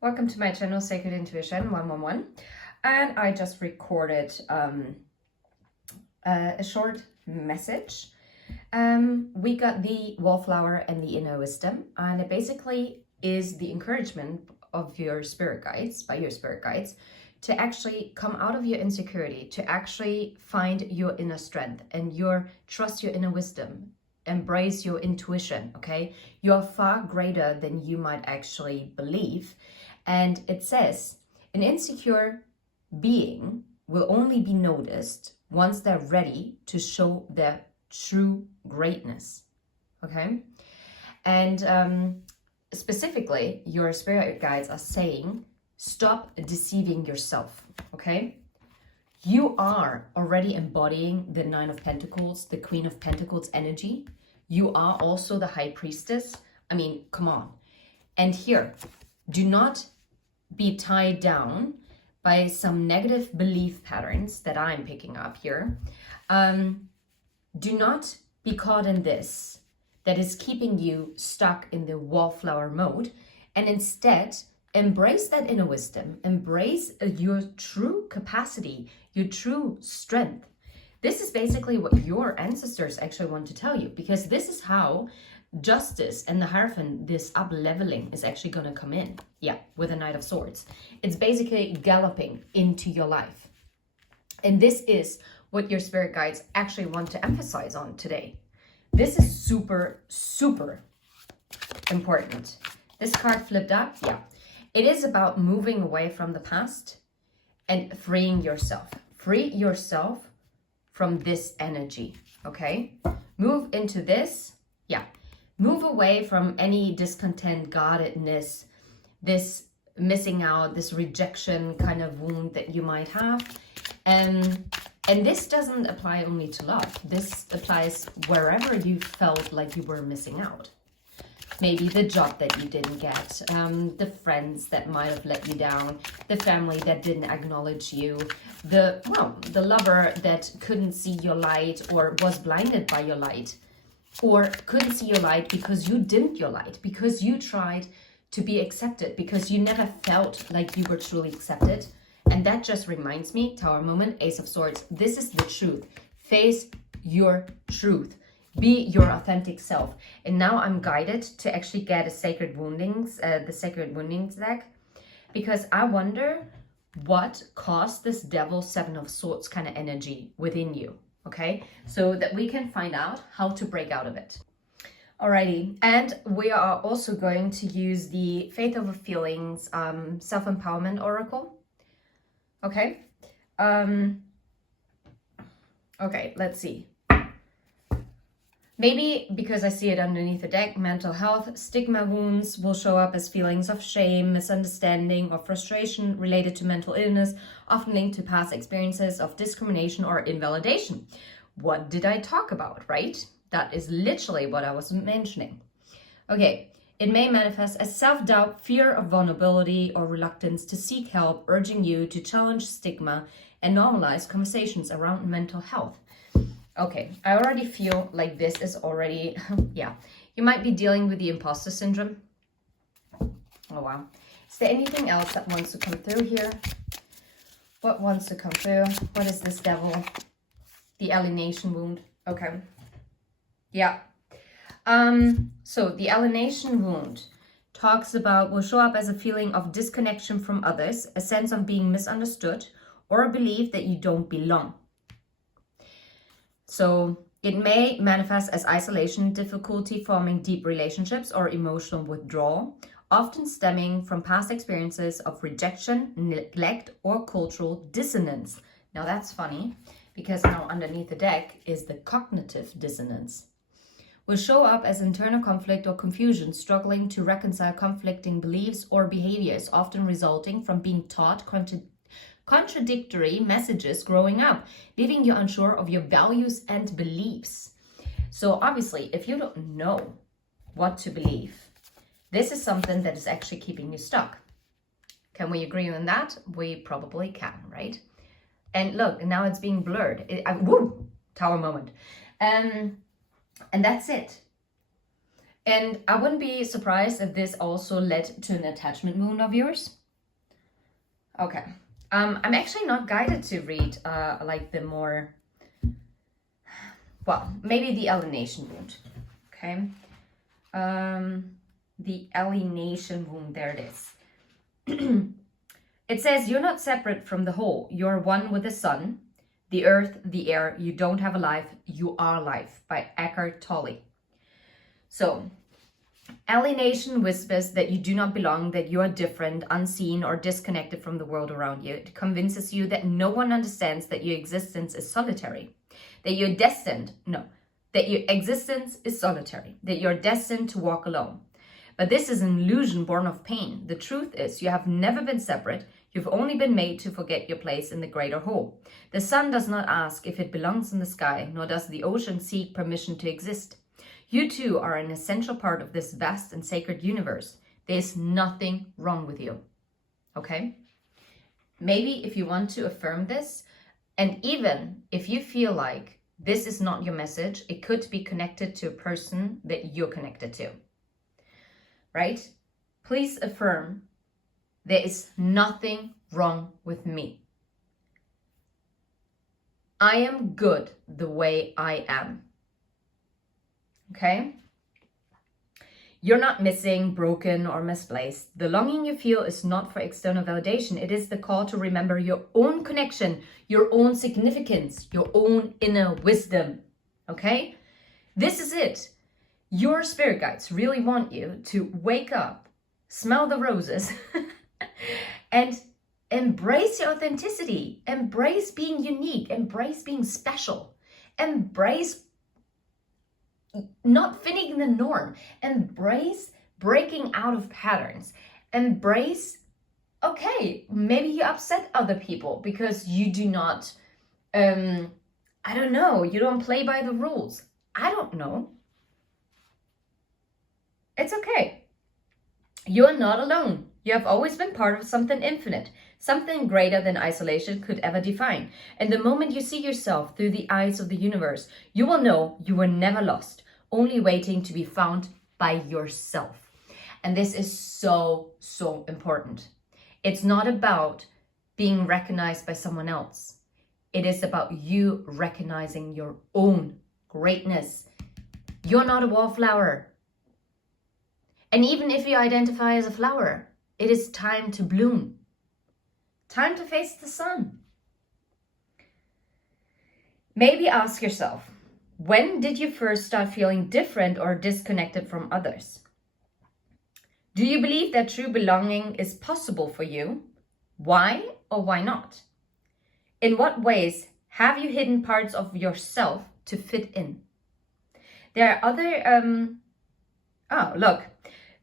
Welcome to my channel, Sacred Intuition 111. And I just recorded a short message. We got the wallflower and the inner wisdom, and it basically is the encouragement of your spirit guides, by your spirit guides, to actually come out of your insecurity, to actually find your inner strength and trust your inner wisdom. Embrace your intuition, okay? You're far greater than you might actually believe. And it says, an insecure being will only be noticed once they're ready to show their true greatness, okay? And specifically, your spirit guides are saying, stop deceiving yourself, okay? You are already embodying the Nine of Pentacles, the Queen of Pentacles energy. You are also the High Priestess. I mean, come on. And here, do not be tied down by some negative belief patterns that I'm picking up here. Do not be caught in this that is keeping you stuck in the wallflower mode, and instead embrace that inner wisdom, embrace your true capacity, your true strength. This is basically what your ancestors actually want to tell you, because this is how justice and the Hierophant, this up leveling, is actually going to come in. Yeah, with the Knight of Swords. It's basically galloping into your life. And this is what your spirit guides actually want to emphasize on today. This is super, super important. This card flipped up, yeah. It is about moving away from the past and freeing yourself. Free yourself from this energy, okay? Move into this, yeah. Move away from any discontent, guardedness, this missing out, this rejection kind of wound that you might have. And this doesn't apply only to love. This applies wherever you felt like you were missing out. Maybe the job that you didn't get, the friends that might have let you down, the family that didn't acknowledge you, the lover that couldn't see your light or was blinded by your light, or couldn't see your light because you dimmed your light, because you tried to be accepted, because you never felt like you were truly accepted. And that just reminds me, Tower moment, Ace of Swords, this is the truth. Face your truth. Be your authentic self. And now I'm guided to actually get a Sacred Woundings, the Sacred Woundings deck, because I wonder what caused this Devil Seven of Swords kind of energy within you. Okay, so that we can find out how to break out of it. Alrighty, and we are also going to use the Faith Over Feelings Self-Empowerment Oracle. Okay, okay, let's see. Maybe because I see it underneath the deck, mental health, stigma wounds will show up as feelings of shame, misunderstanding, or frustration related to mental illness, often linked to past experiences of discrimination or invalidation. What did I talk about, right? That is literally what I was mentioning. Okay, it may manifest as self-doubt, fear of vulnerability, or reluctance to seek help, urging you to challenge stigma and normalize conversations around mental health. Okay, I already feel like this is already, yeah. You might be dealing with the imposter syndrome. Oh, wow. Is there anything else that wants to come through here? What wants to come through? What is this Devil? The alienation wound. Okay. Yeah. So the alienation wound talks about, will show up as a feeling of disconnection from others, a sense of being misunderstood, or a belief that you don't belong. So it may manifest as isolation, difficulty forming deep relationships, or emotional withdrawal, often stemming from past experiences of rejection, neglect, or cultural dissonance. Now that's funny, because now underneath the deck is the cognitive dissonance. Will show up as internal conflict or confusion, struggling to reconcile conflicting beliefs or behaviors, often resulting from being taught contradictory messages growing up, leaving you unsure of your values and beliefs. So obviously, if you don't know what to believe, this is something that is actually keeping you stuck. Can we agree on that? We probably can, right? And look, now it's being blurred. Woo! Tower moment. And that's it. And I wouldn't be surprised if this also led to an attachment wound of yours. Okay. I'm actually not guided to read like the more, well, maybe the alienation wound. Okay. The alienation wound, there it is. It says, you're not separate from the whole. You're one with the sun, the earth, the air. You don't have a life. You are life, by Eckhart Tolle. So, alienation whispers that you do not belong, that you are different, unseen, or disconnected from the world around you. It convinces you that no one understands that your existence is solitary, that you're destined, no, that your existence is solitary, that you're destined to walk alone. But this is an illusion born of pain. The truth is, you have never been separate. You've only been made to forget your place in the greater whole. The sun does not ask if it belongs in the sky, nor does the ocean seek permission to exist. You too are an essential part of this vast and sacred universe. There's nothing wrong with you. Okay? Maybe if you want to affirm this, and even if you feel like this is not your message, it could be connected to a person that you're connected to. Right? Please affirm, there is nothing wrong with me. I am good the way I am. Okay? You're not missing, broken, or misplaced. The longing you feel is not for external validation. It is the call to remember your own connection, your own significance, your own inner wisdom. Okay? This is it. Your spirit guides really want you to wake up, smell the roses, and embrace your authenticity. Embrace being unique. Embrace being special. Embrace not fitting the norm. Embrace breaking out of patterns. Embrace, okay, maybe you upset other people because you do not, I don't know, you don't play by the rules. I don't know. It's okay. You are not alone. You have always been part of something infinite, something greater than isolation could ever define. And the moment you see yourself through the eyes of the universe, you will know you were never lost, only waiting to be found by yourself. And this is so, so important. It's not about being recognized by someone else. It is about you recognizing your own greatness. You're not a wallflower. And even if you identify as a flower, it is time to bloom. Time to face the sun. Maybe ask yourself, when did you first start feeling different or disconnected from others? Do you believe that true belonging is possible for you? Why or why not? In what ways have you hidden parts of yourself to fit in? There are other, oh, look.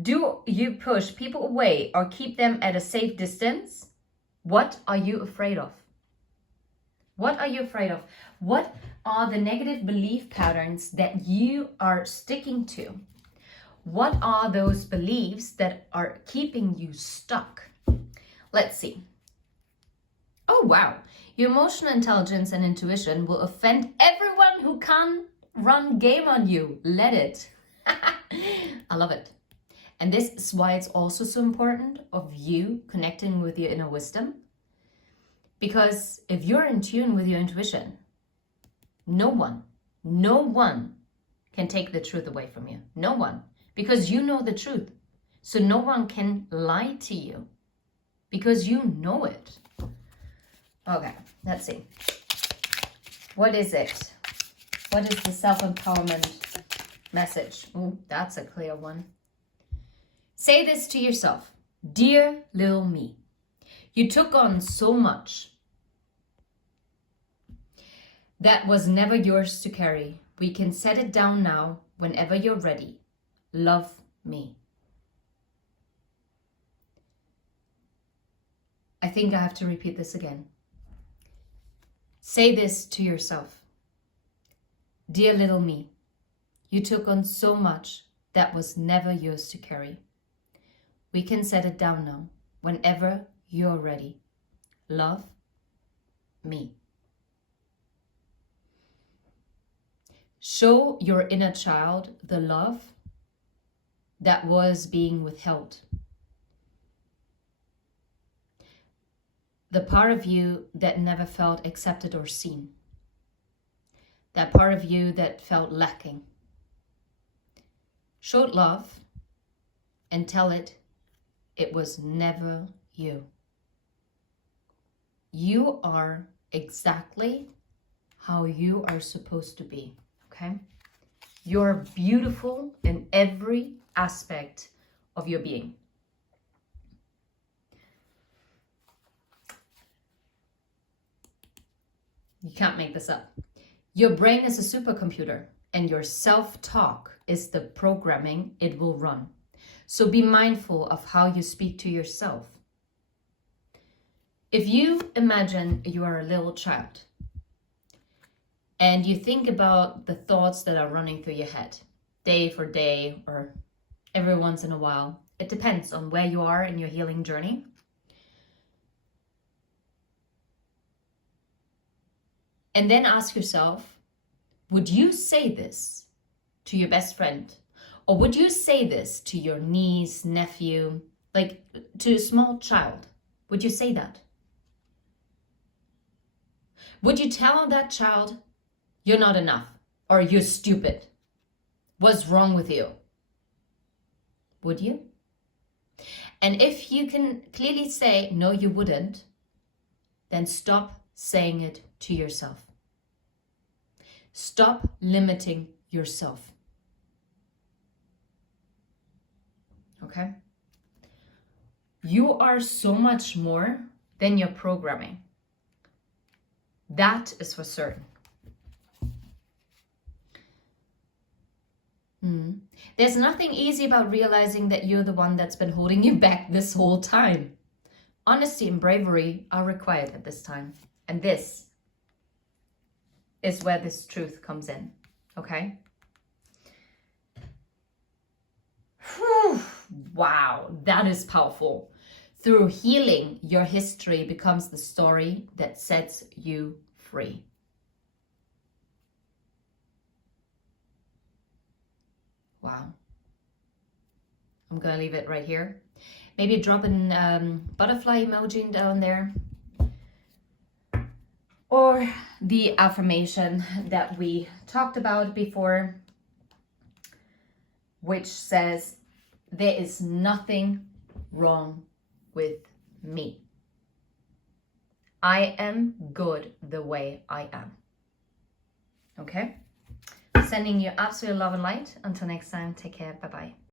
Do you push people away or keep them at a safe distance? What are you afraid of? What are you afraid of? What are the negative belief patterns that you are sticking to? What are those beliefs that are keeping you stuck? Let's see. Oh, wow. Your emotional intelligence and intuition will offend everyone who can run game on you. Let it. I love it. And this is why it's also so important of you connecting with your inner wisdom. Because if you're in tune with your intuition, no one can take the truth away from you. No one. Because you know the truth. So no one can lie to you. Because you know it. Okay, let's see. What is it? What is the self-empowerment message? Oh, that's a clear one. Say this to yourself. Dear little me, you took on so much that was never yours to carry. We can set it down now whenever you're ready. Love me. I think I have to repeat this again. Say this to yourself. Dear little me, you took on so much that was never yours to carry. We can set it down now, whenever you're ready. Love me. Show your inner child the love that was being withheld. The part of you that never felt accepted or seen. That part of you that felt lacking. Show it love and tell it it was never you. You are exactly how you are supposed to be, okay? You're beautiful in every aspect of your being. You can't make this up. Your brain is a supercomputer, and your self-talk is the programming it will run. So be mindful of how you speak to yourself. If you imagine you are a little child, and you think about the thoughts that are running through your head, day for day, or every once in a while, it depends on where you are in your healing journey. And then ask yourself, would you say this to your best friend? Or would you say this to your niece, nephew, like to a small child? Would you say that? Would you tell that child, you're not enough, or you're stupid? What's wrong with you? Would you? And if you can clearly say, no, you wouldn't, then stop saying it to yourself. Stop limiting yourself. Okay? You are so much more than your programming. That is for certain. There's nothing easy about realizing that you're the one that's been holding you back this whole time. Honesty and bravery are required at this time. And this is where this truth comes in. Okay? Whew. Wow, that is powerful. Through healing, your history becomes the story that sets you free. Wow. I'm gonna leave it right here. Maybe drop an butterfly emoji down there. Or the affirmation that we talked about before, which says, there is nothing wrong with me. I am good the way I am. Okay? Sending you absolute love and light. Until next time, take care. Bye-bye.